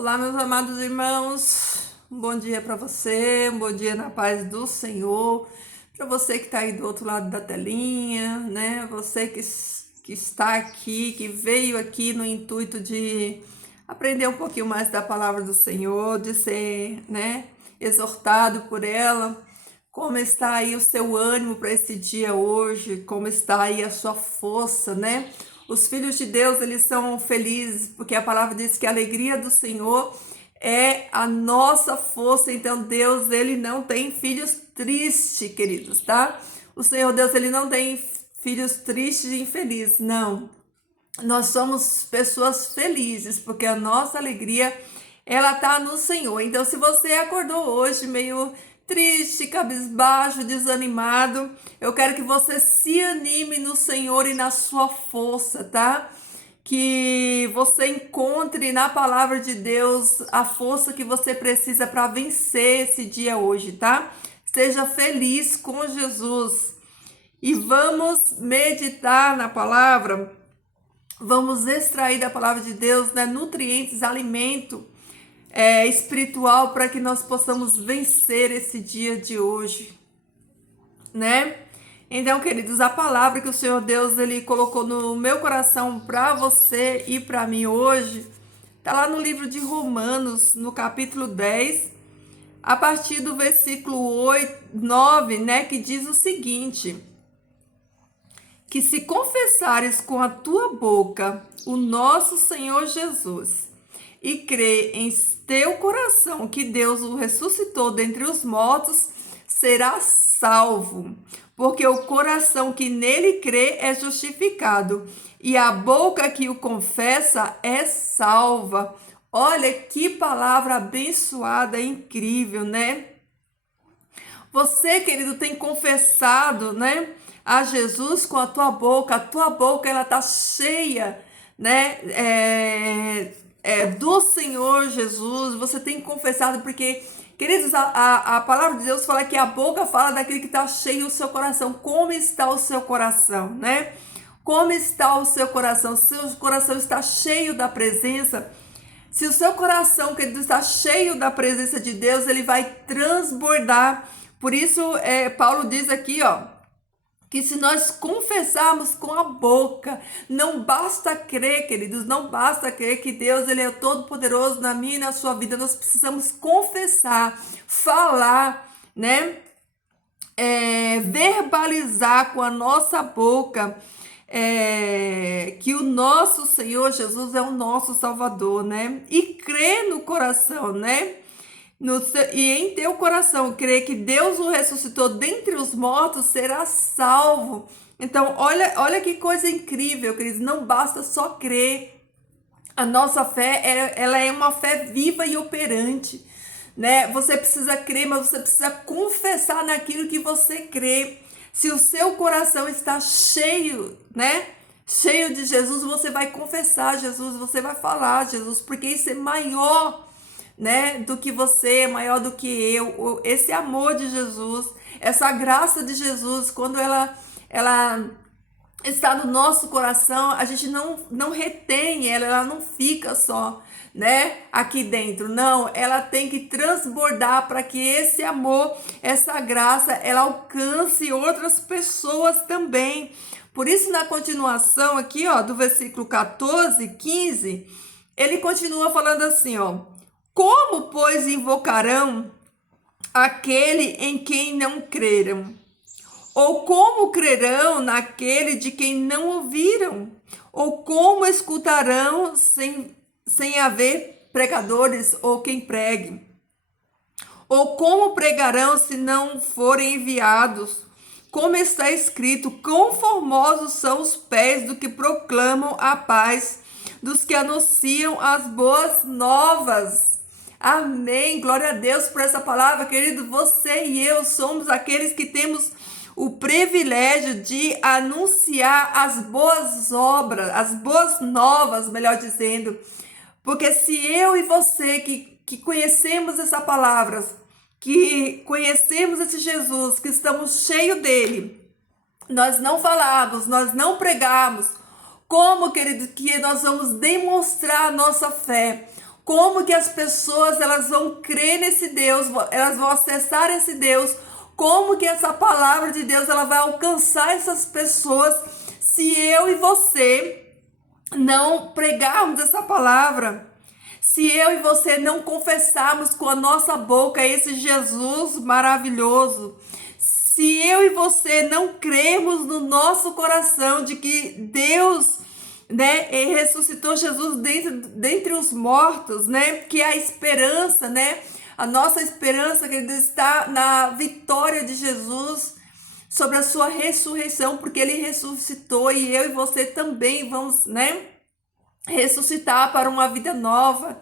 Olá, meus amados irmãos, um bom dia para você, um bom dia na paz do Senhor, para você que está aí do outro lado da telinha, né? Você que está aqui, que veio aqui no intuito de aprender um pouquinho mais da palavra do Senhor, de ser, né, exortado por ela. Como está aí o seu ânimo para esse dia hoje? Como está aí a sua força, né? Os filhos de Deus, eles são felizes, porque a palavra diz que a alegria do Senhor é a nossa força. Então, Deus, ele não tem filhos tristes, queridos, tá? O Senhor Deus, ele não tem filhos tristes e infelizes, não. Nós somos pessoas felizes, porque a nossa alegria, ela tá no Senhor. Então, se você acordou hoje meio triste, cabisbaixo, desanimado, eu quero que você se anime no Senhor e na sua força, tá? Que você encontre na palavra de Deus a força que você precisa para vencer esse dia hoje, tá? Seja feliz com Jesus. E vamos meditar na palavra. Vamos extrair da palavra de Deus, né, nutrientes, alimento espiritual para que nós possamos vencer esse dia de hoje, né? Então, queridos, a palavra que o Senhor Deus ele colocou no meu coração para você e para mim hoje está lá no livro de Romanos, no capítulo 10, a partir do versículo 8, 9, né, que diz o seguinte: que se confessares com a tua boca o nosso Senhor Jesus e crer em teu coração que Deus o ressuscitou dentre os mortos, serás salvo. Porque o coração que nele crê é justificado, e a boca que o confessa é salva. Olha que palavra abençoada, incrível, né? Você, querido, tem confessado, né, a Jesus com a tua boca ela tá cheia, né, do Senhor Jesus. Você tem confessado, porque, queridos, a palavra de Deus fala que a boca fala daquele que está cheio o seu coração. Como está o seu coração, né? Como está o seu coração? Seu coração está cheio da presença. Se o seu coração, querido, está cheio da presença de Deus, ele vai transbordar. Por isso, Paulo diz aqui, ó, que se nós confessarmos com a boca, não basta crer, queridos, não basta crer que Deus ele é todo poderoso na minha e na sua vida. Nós precisamos confessar, falar, né? Verbalizar com a nossa boca que o nosso Senhor Jesus é o nosso Salvador, né? E crer no coração, né? E em teu coração crer que Deus o ressuscitou dentre os mortos, será salvo. Então, olha que coisa incrível, queridos. Não basta só crer. A nossa fé, ela é uma fé viva e operante, né? Você precisa crer, mas você precisa confessar naquilo que você crê. Se o seu coração está cheio, né? Cheio de Jesus, você vai confessar Jesus, você vai falar Jesus, porque isso é maior, né, do que você, maior do que eu. Esse amor de Jesus, essa graça de Jesus, quando ela está no nosso coração, a gente não retém ela não fica só, né, aqui dentro. Não, ela tem que transbordar para que esse amor, essa graça, ela alcance outras pessoas também. Por isso, na continuação aqui, ó, do versículo 14, 15, ele continua falando assim, ó: como, pois, invocarão aquele em quem não creram? Ou como crerão naquele de quem não ouviram? Ou como escutarão sem haver pregadores ou quem pregue? Ou como pregarão se não forem enviados? Como está escrito: quão formosos são os pés do que proclamam a paz, dos que anunciam as boas novas. Amém. Glória a Deus por essa palavra, querido. Você e eu somos aqueles que temos o privilégio de anunciar as boas obras, as boas novas, melhor dizendo. Porque se eu e você que conhecemos essa palavra, que conhecemos esse Jesus, que estamos cheios dele, nós não falamos, nós não pregamos, como, querido, que nós vamos demonstrar a nossa fé? Como que as pessoas elas vão crer nesse Deus, elas vão acessar esse Deus, como que essa palavra de Deus ela vai alcançar essas pessoas se eu e você não pregarmos essa palavra, se eu e você não confessarmos com a nossa boca esse Jesus maravilhoso, se eu e você não cremos no nosso coração de que Deus, né, ressuscitou Jesus dentre os mortos, né, que é a esperança, né, a nossa esperança que está na vitória de Jesus sobre a sua ressurreição, porque ele ressuscitou e eu e você também vamos, né, ressuscitar para uma vida nova.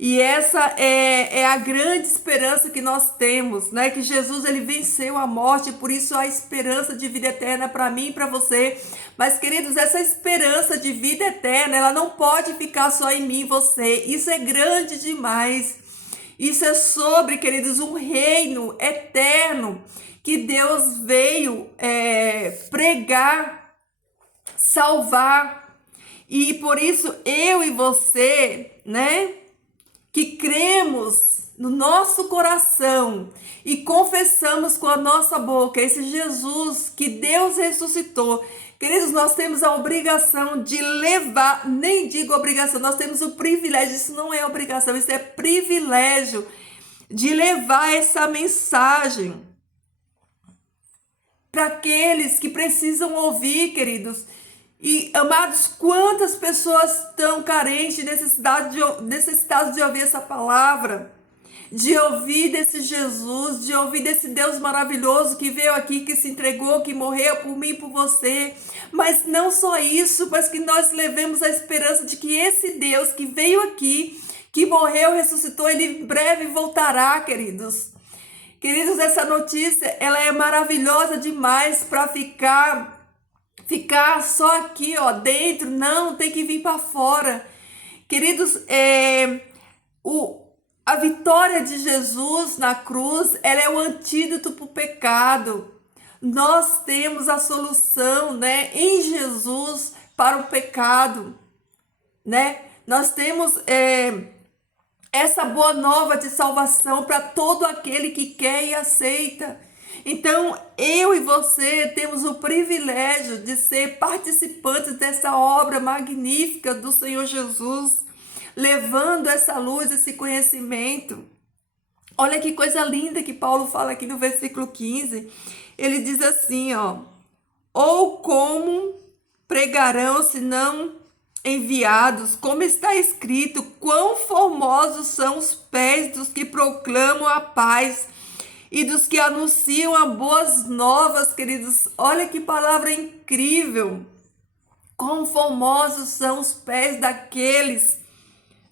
E essa é a grande esperança que nós temos, né? Que Jesus ele venceu a morte, por isso há esperança de vida eterna para mim e para você. Mas, queridos, essa esperança de vida eterna, ela não pode ficar só em mim e você. Isso é grande demais. Isso é sobre, queridos, um reino eterno que Deus veio pregar, salvar. E por isso eu e você, né? Que cremos no nosso coração e confessamos com a nossa boca esse Jesus que Deus ressuscitou. Queridos, nós temos a obrigação de levar, nem digo obrigação, nós temos o privilégio, isso não é obrigação, isso é privilégio de levar essa mensagem para aqueles que precisam ouvir, queridos. E, amados, quantas pessoas estão carentes, necessitadas de ouvir essa palavra, de ouvir desse Jesus, de ouvir desse Deus maravilhoso que veio aqui, que se entregou, que morreu por mim e por você. Mas não só isso, mas que nós levemos a esperança de que esse Deus que veio aqui, que morreu, ressuscitou, ele em breve voltará, queridos. Queridos, essa notícia, ela é maravilhosa demais para ficar só aqui, ó, dentro. Não, tem que vir para fora. Queridos, a vitória de Jesus na cruz, ela é o antídoto para o pecado. Nós temos a solução, né, em Jesus para o pecado, né? Nós temos essa boa nova de salvação para todo aquele que quer e aceita. Então, eu e você temos o privilégio de ser participantes dessa obra magnífica do Senhor Jesus, levando essa luz, esse conhecimento. Olha que coisa linda que Paulo fala aqui no versículo 15. Ele diz assim, ó: ou como pregarão se não enviados, como está escrito, quão formosos são os pés dos que proclamam a paz e dos que anunciam as boas novas, queridos. Olha que palavra incrível. Quão formosos são os pés daqueles,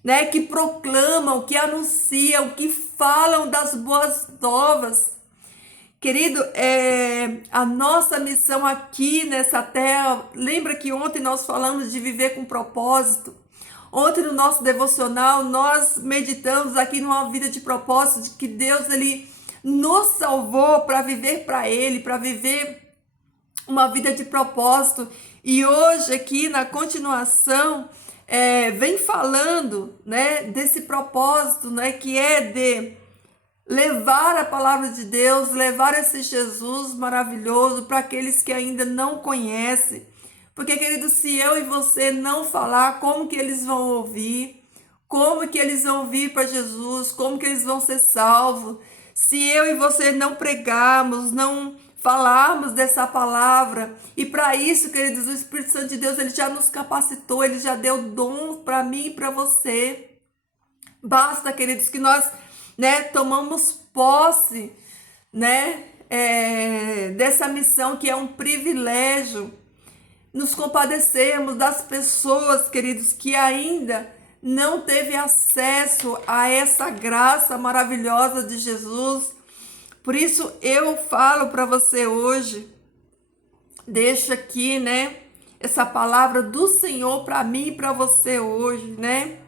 né, que proclamam, que anunciam, que falam das boas novas. Querido, a nossa missão aqui nessa terra, lembra que ontem nós falamos de viver com propósito? Ontem no nosso devocional nós meditamos aqui numa vida de propósito, de que Deus ele nos salvou para viver para Ele, para viver uma vida de propósito. E hoje aqui na continuação vem falando, né, desse propósito, né, que é de levar a palavra de Deus, levar esse Jesus maravilhoso para aqueles que ainda não conhecem. Porque, querido, se eu e você não falar, como que eles vão ouvir? Como que eles vão vir para Jesus? Como que eles vão ser salvos? Se eu e você não pregarmos, não falarmos dessa palavra. E para isso, queridos, o Espírito Santo de Deus, ele já nos capacitou, ele já deu dom para mim e para você. Basta, queridos, que nós, né, tomamos posse, né, dessa missão que é um privilégio. Nos compadecermos das pessoas, queridos, que ainda não teve acesso a essa graça maravilhosa de Jesus. Por isso eu falo para você hoje, deixa aqui, né, essa palavra do Senhor para mim e para você hoje, né?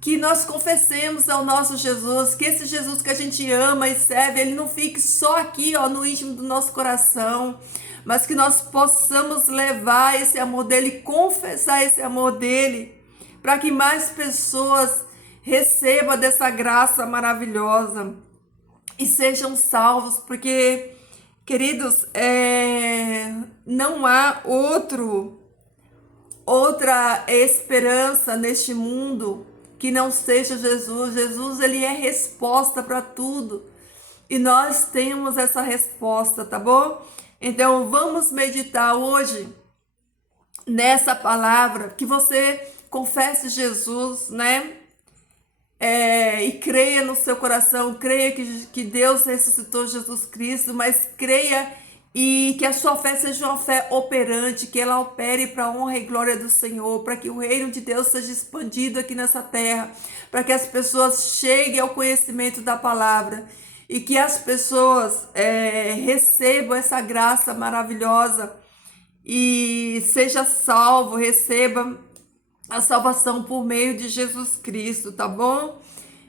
Que nós confessemos ao nosso Jesus, que esse Jesus que a gente ama e serve, ele não fique só aqui, ó, no íntimo do nosso coração, mas que nós possamos levar esse amor dele, confessar esse amor dele, para que mais pessoas receba dessa graça maravilhosa e sejam salvos, porque, queridos, não há outra esperança neste mundo que não seja Jesus. Jesus, ele é resposta para tudo. E nós temos essa resposta, tá bom? Então, vamos meditar hoje nessa palavra, que você confesse Jesus, né? E creia no seu coração, creia que Deus ressuscitou Jesus Cristo, mas creia e que a sua fé seja uma fé operante, que ela opere para a honra e glória do Senhor, para que o reino de Deus seja expandido aqui nessa terra, para que as pessoas cheguem ao conhecimento da palavra e que as pessoas recebam essa graça maravilhosa e seja salvo, receba a salvação por meio de Jesus Cristo, tá bom?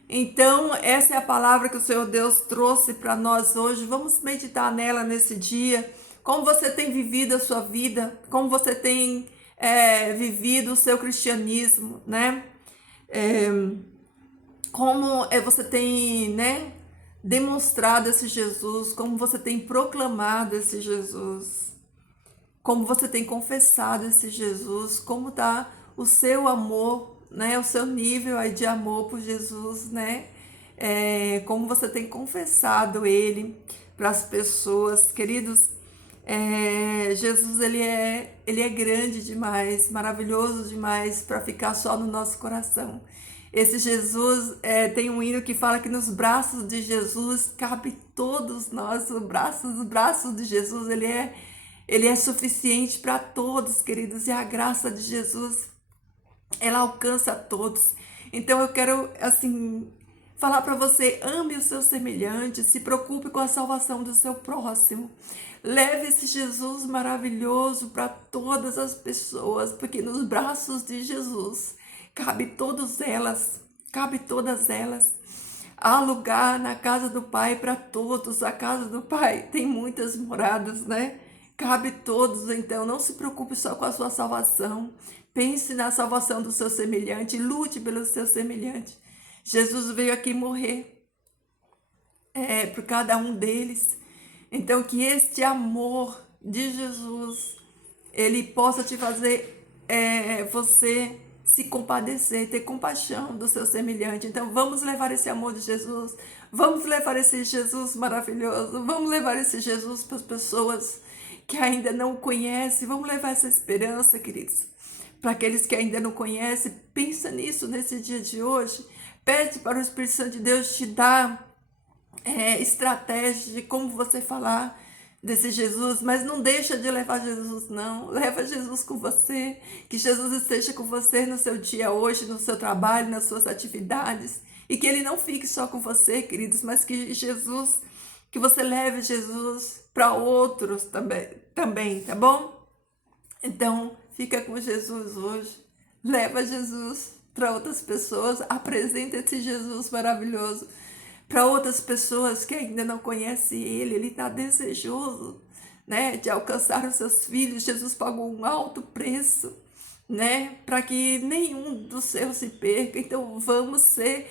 Então, essa é a palavra que o Senhor Deus trouxe para nós hoje. Vamos meditar nela nesse dia. Como você tem vivido a sua vida, como você tem vivido o seu cristianismo, né? Como você tem, né, demonstrado esse Jesus, como você tem proclamado esse Jesus, como você tem confessado esse Jesus, como está o seu amor, né, o seu nível aí de amor por Jesus, né, como você tem confessado Ele para as pessoas, queridos. Jesus, ele é grande demais, maravilhoso demais para ficar só no nosso coração. Esse Jesus, tem um hino que fala que nos braços de Jesus cabe todos nós. Os braços de Jesus, ele é suficiente para todos, queridos, e a graça de Jesus, ela alcança a todos. Então eu quero, assim, falar para você: ame o seu semelhante, se preocupe com a salvação do seu próximo. Leve esse Jesus maravilhoso para todas as pessoas, porque nos braços de Jesus cabe todas elas. Há lugar na casa do Pai para todos. A casa do Pai tem muitas moradas, né? Cabe todos. Então não se preocupe só com a sua salvação. Pense na salvação do seu semelhante, lute pelo seu semelhante. Jesus veio aqui morrer por cada um deles. Então, que este amor de Jesus, ele possa te fazer você se compadecer, ter compaixão do seu semelhante. Então, vamos levar esse amor de Jesus, vamos levar esse Jesus maravilhoso, vamos levar esse Jesus para as pessoas que ainda não o conhecem, vamos levar essa esperança, queridos. Para aqueles que ainda não conhecem, pensa nisso nesse dia de hoje. Pede para o Espírito Santo de Deus te dar estratégia de como você falar desse Jesus, mas não deixa de levar Jesus, não. Leva Jesus com você, que Jesus esteja com você no seu dia hoje, no seu trabalho, nas suas atividades, e que ele não fique só com você, queridos, mas que você leve Jesus para outros também, tá bom? Então, fica com Jesus hoje, leva Jesus para outras pessoas, apresenta esse Jesus maravilhoso para outras pessoas que ainda não conhecem ele está desejoso, né, de alcançar os seus filhos. Jesus pagou um alto preço, né, para que nenhum dos seus se perca. Então vamos ser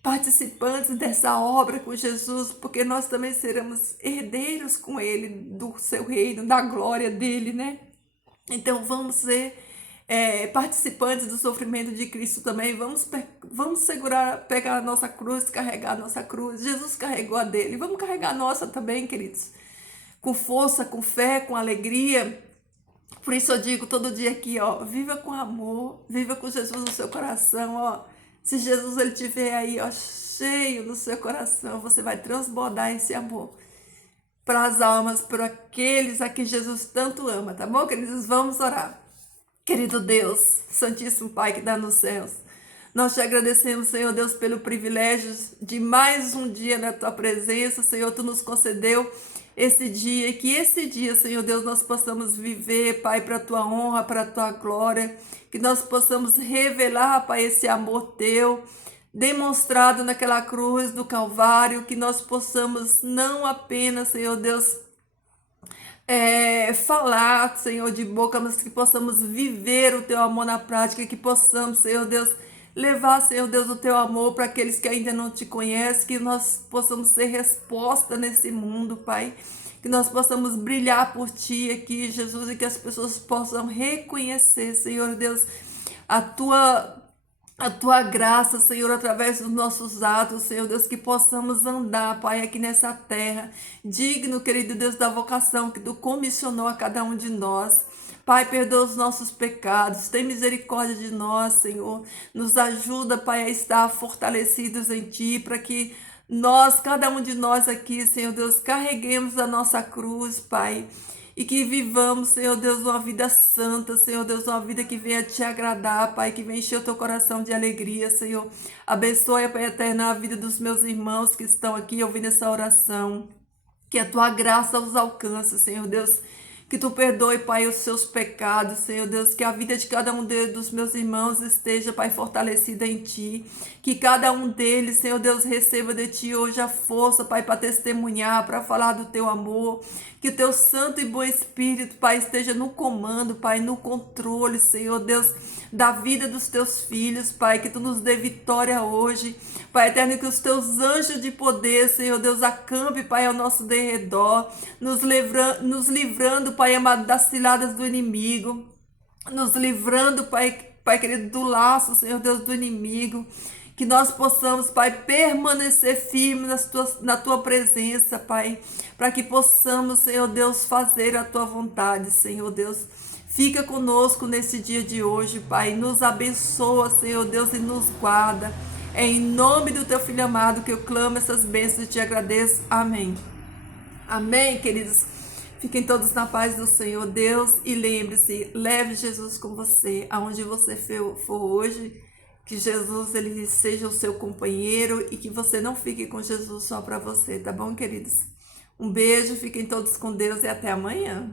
participantes dessa obra com Jesus, porque nós também seremos herdeiros com ele do seu reino, da glória dele, né? Então vamos ser participantes do sofrimento de Cristo também. Vamos pegar a nossa cruz, carregar a nossa cruz. Jesus carregou a dele, vamos carregar a nossa também, queridos, com força, com fé, com alegria. Por isso eu digo todo dia aqui, ó, viva com amor, viva com Jesus no seu coração, ó. Se Jesus ele tiver aí, ó, cheio no seu coração, você vai transbordar esse amor para as almas, para aqueles a que Jesus tanto ama, tá bom, queridos? Vamos orar. Querido Deus, Santíssimo Pai que dá nos céus, nós te agradecemos, Senhor Deus, pelo privilégio de mais um dia na tua presença. Senhor, tu nos concedeu esse dia, e que esse dia, Senhor Deus, nós possamos viver, Pai, para a tua honra, para a tua glória, que nós possamos revelar, Pai, esse amor teu, demonstrado naquela cruz do Calvário, que nós possamos não apenas, Senhor Deus, falar, Senhor, de boca, mas que possamos viver o teu amor na prática, que possamos, Senhor Deus, levar, Senhor Deus, o teu amor para aqueles que ainda não te conhecem, que nós possamos ser resposta nesse mundo, Pai. Que nós possamos brilhar por Ti aqui, Jesus, e que as pessoas possam reconhecer, Senhor Deus, a tua graça, Senhor, através dos nossos atos, Senhor Deus, que possamos andar, Pai, aqui nessa terra, digno, querido Deus, da vocação que Tu comissionou a cada um de nós. Pai, perdoa os nossos pecados, tem misericórdia de nós, Senhor. Nos ajuda, Pai, a estar fortalecidos em Ti, para que nós, cada um de nós aqui, Senhor Deus, carreguemos a nossa cruz, Pai, e que vivamos, Senhor Deus, uma vida santa, Senhor Deus, uma vida que venha te agradar, Pai, que venha encher o teu coração de alegria, Senhor. Abençoe, Pai eterno, a vida dos meus irmãos que estão aqui ouvindo essa oração. Que a tua graça os alcance, Senhor Deus. Que tu perdoe, Pai, os seus pecados, Senhor Deus. Que a vida de cada um dos meus irmãos esteja, Pai, fortalecida em Ti. Que cada um deles, Senhor Deus, receba de Ti hoje a força, Pai, para testemunhar, para falar do Teu amor. Que o Teu Santo e Bom Espírito, Pai, esteja no comando, Pai, no controle, Senhor Deus, da vida dos Teus filhos, Pai. Que Tu nos dê vitória hoje, Pai eterno, que os Teus anjos de poder, Senhor Deus, acampe, Pai, ao nosso derredor, nos livrando, Pai amado, das ciladas do inimigo, nos livrando, Pai querido, do laço, Senhor Deus, do inimigo. Que nós possamos, Pai, permanecer firmes na Tua presença, Pai, para que possamos, Senhor Deus, fazer a Tua vontade, Senhor Deus. Fica conosco nesse dia de hoje, Pai, nos abençoa, Senhor Deus, e nos guarda. É em nome do Teu Filho amado que eu clamo essas bênçãos e te agradeço. Amém. Amém, queridos. Fiquem todos na paz do Senhor Deus e lembre-se, leve Jesus com você, aonde você for hoje. Que Jesus ele seja o seu companheiro e que você não fique com Jesus só para você, tá bom, queridos? Um beijo, fiquem todos com Deus e até amanhã.